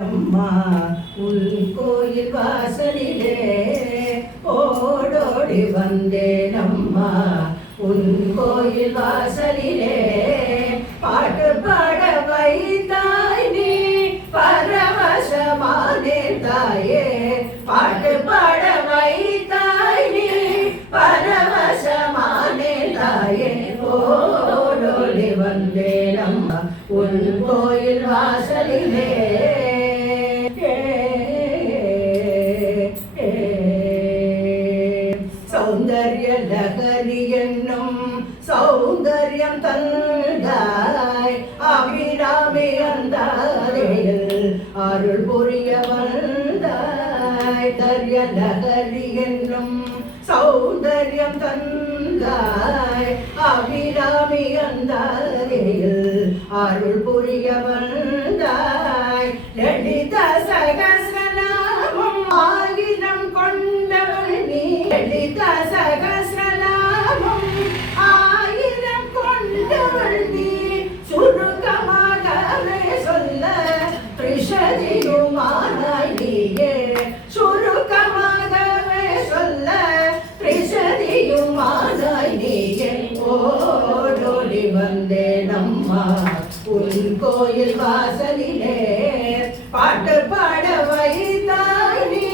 அம்மா உன் கோயில் வாசலிலே ஓடோடி வந்தேன் அம்மா உன் கோயில் வாசலிலே பாட்டு பாட வைத்தாய் நீ பரவசமானேன் தாயே பாட்டு பாட வைத்தாய் நீ பரவசமானேன் தாயே ஓடோடி வந்தேன் அம்மா உன் கோயில் வாசலிலே சௌந்தர்ய நகரி என்னும் சௌந்தர்யம் தந்தாய் அபிராமி அந்தாரையில் அருள் புரிய வந்தாய் தர்ய நகரி என்னும் சௌந்தர்யம் தந்தாய் அபிராமி அந்தாரையில் அருள் புரிய வந்தாய் லலித சகஸ்ரநாமம் ஆயிரம் கொண்டவள் நீ லலித சகஸ்ரநாமம் ஆயிரம் கொண்டவள் நீ சுருக்கமாகவே சொல்ல திரிஷதியுமானாய் நீயே சுருக்கமாகவே சொல்ல திரிஷதியுமானாய் நீயே ஓடோடி வந்தேன் அம்மா உன் கோயில் வாசலிலே பாட்டு பாட வைத்தாய் நீ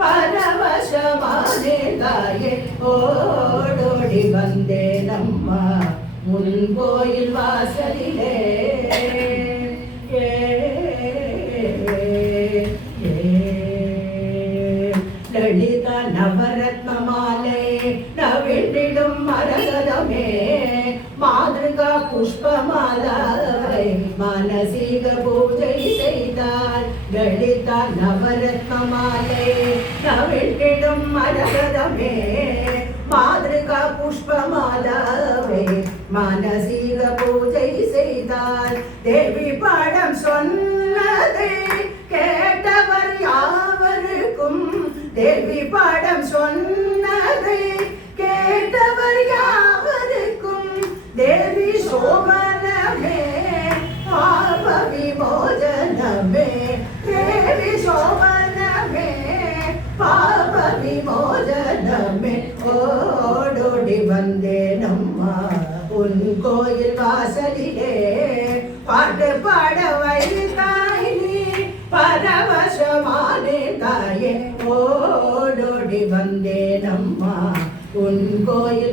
பரவசமானே தாயே ஓடோடி வந்தேன் அம்மா உன் கோயில் வாசலிலே லலித நவரத்ன மாலை நவிழ்ந்திடும் மரகதமே மாதிருகா புஷ்பமாலை மானசீக பூஜை செய்தால் லலித நவரத்ன மாலை நவிழ்ந்திடும் மரகதமே மாதிருகா புஷ்பமாலை மானசீக பூஜை செய்தால் தேவி பாடம் சொன்னதை கேட்டவர் யாவருக்கும் தேவி பாடம் சொன்னதை கேட்டவர் யாவருக்கும் தேவி சோபனமே பாப விமோசனமே தேவி சோபனமே பாப விமோசனமே ஓடோடி வந்தேன் அம்மா உன் கோயில் வாசலிலே பாட்டு பாட வைத்தாய் நீ பரவசமானே தாயே ஓடோடி வந்தேன் அம்மா உன் கோயில்